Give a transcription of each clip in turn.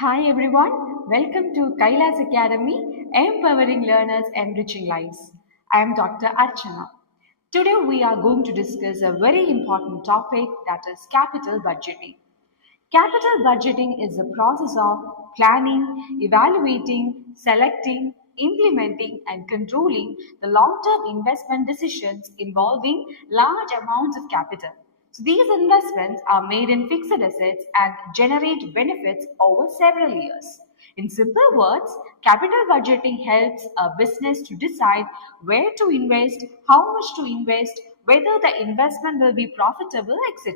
Hi everyone, welcome to Kailas Academy, Empowering Learners, Enriching Lives. I am Dr. Archana. Today we are going to discuss a very important topic, that is capital budgeting. Capital budgeting is the process of planning, evaluating, selecting, implementing, and controlling the long-term investment decisions involving large amounts of capital. So these investments are made in fixed assets and generate benefits over several years. In simple words, capital budgeting helps a business to decide where to invest, how much to invest, whether the investment will be profitable, etc.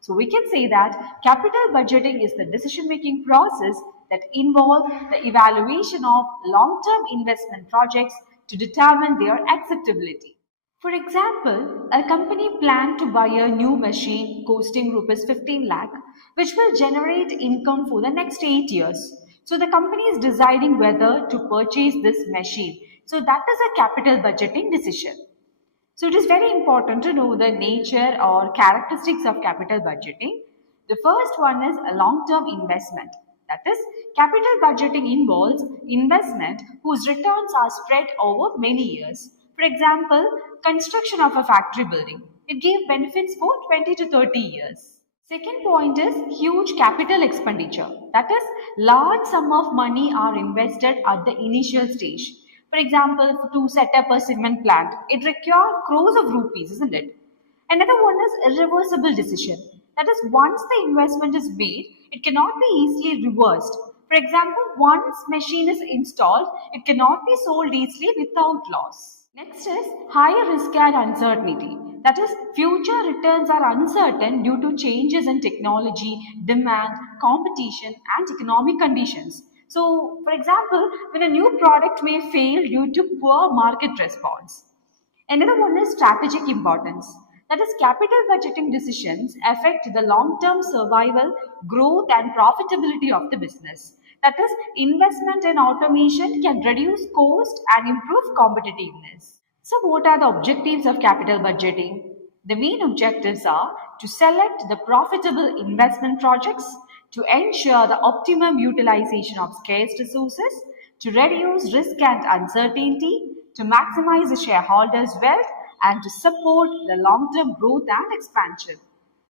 So we can say that capital budgeting is the decision-making process that involves the evaluation of long-term investment projects to determine their acceptability. For example, a company planned to buy a new machine costing rupees 15 lakh, which will generate income for the next 8 years. So the company is deciding whether to purchase this machine. So that is a capital budgeting decision. So it is very important to know the nature or characteristics of capital budgeting. The first one is a long-term investment. That is, capital budgeting involves investment whose returns are spread over many years. For example, construction of a factory building. It gave benefits for 20 to 30 years. Second point is huge capital expenditure. That is, large sum of money are invested at the initial stage. For example, to set up a cement plant, it requires crores of rupees, isn't it? Another one is irreversible decision. That is, once the investment is made, it cannot be easily reversed. For example, once machine is installed, it cannot be sold easily without loss. Next is high risk and uncertainty. That is, future returns are uncertain due to changes in technology, demand, competition, and economic conditions. So, for example, when a new product may fail due to poor market response. Another one is strategic importance. That is, capital budgeting decisions affect the long-term survival, growth, and profitability of the business. That is, investment in automation can reduce cost and improve competitiveness. So, what are the objectives of capital budgeting? The main objectives are to select the profitable investment projects, to ensure the optimum utilization of scarce resources, to reduce risk and uncertainty, to maximize the shareholders' wealth, and to support the long-term growth and expansion.